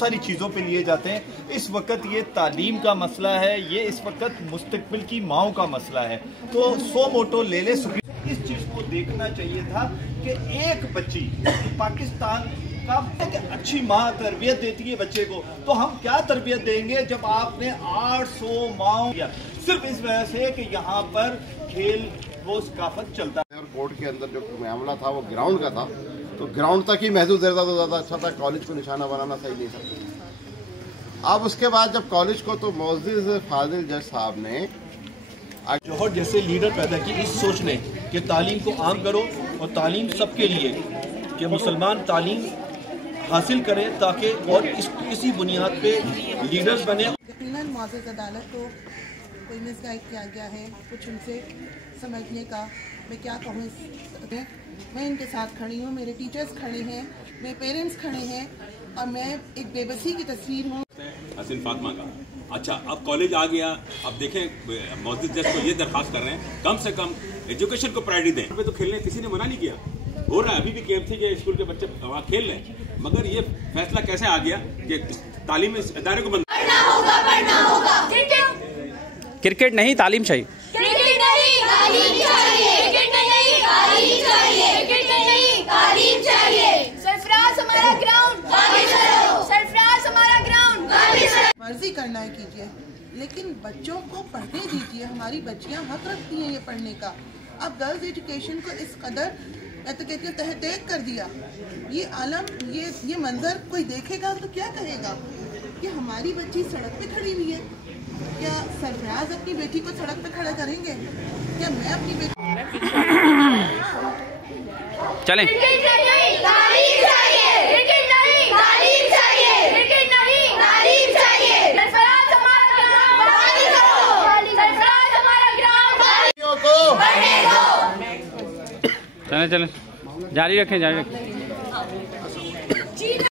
सारी चीज़ों पे लिए जाते हैं। इस वक्त ये तालीम का मसला है, ये इस वक्त मुस्तकबिल की माओं का मसला है। तो सो मोटो ले ले इस चीज़ को देखना चाहिए था कि एक बच्ची पाकिस्तान का अच्छी माँ तरबियत देती है बच्चे को, तो हम क्या तरबियत देंगे जब आपने 800 माओ किया सिर्फ इस वजह से कि यहाँ पर खेल वो सकाफत चलता है। और कोर्ट के अंदर जो मामला था वो ग्राउंड का था, तो ग्राउंड तक ही महसूस रहता तो ज़्यादा अच्छा था, कॉलेज को निशाना बनाना सही नहीं था। अब उसके बाद जब कॉलेज को तो मोअज़्ज़िज़ फाजिल जज साहब ने जौहर जैसे लीडर पैदा की इस सोच ने कि तालीम को आम करो और तालीम सबके लिए, कि मुसलमान तालीम हासिल करें ताकि और इसी बुनियाद पे लीडर्स बने। यकीनन मुअज़्ज़ज़ अदालत को कोई मिसगाइड किया गया है, कुछ उनसे समझने का मैं क्या कहूँ। मैं इनके साथ खड़ी हूँ, मेरे टीचर्स खड़े हैं, मेरे पेरेंट्स खड़े हैं और मैं एक बेबसी की तस्वीर हूँ। हसीन फातिमा का अच्छा, अब कॉलेज आ गया, अब देखें मुअज़्ज़िज़ जज को ये दरख्वास्त कर रहे हैं कम से कम एजुकेशन को प्रायोरिटी दें। पे तो खेलने किसी ने मना नहीं किया, हो रहा है अभी भी KMC के स्कूल के बच्चे वहाँ खेल रहे हैं, मगर ये फैसला कैसे आ गया कि तालीम इदारे को बंद पढ़ना होगा। क्रिकेट नहीं तालीम चाहिए, क्रिकेट नहीं तालीम चाहिए, क्रिकेट नहीं तालीम चाहिए, क्रिकेट नहीं तालीम चाहिए। सरफराज हमारा ग्राउंड आगे चलो, सरफराज हमारा ग्राउंड आगे चलो। मर्जी करना है कीजिए, लेकिन बच्चों को पढ़ने दीजिए। हमारी बच्चियां हक रखती हैं ये पढ़ने का। अब गर्ल्स एजुकेशन को इस कदर मैं तो कहती हूँ तहत कर दिया। ये आलम, ये मंजर कोई देखेगा तो क्या कहेगा कि हमारी बच्ची सड़क पे खड़ी हुई है। क्या सरफराज अपनी बेटी को सड़क पे खड़ा करेंगे? क्या मैं अपनी बेटी चलें? क्रिकेट नहीं तालीम चाहिए, क्रिकेट नहीं तालीम चाहिए, क्रिकेट नहीं तालीम चाहिए। सरफराज हमारा ग्राउंड आगे चलो, सरफराज हमारा ग्राउंड को बढ़ने दो। चलें जारी रखें।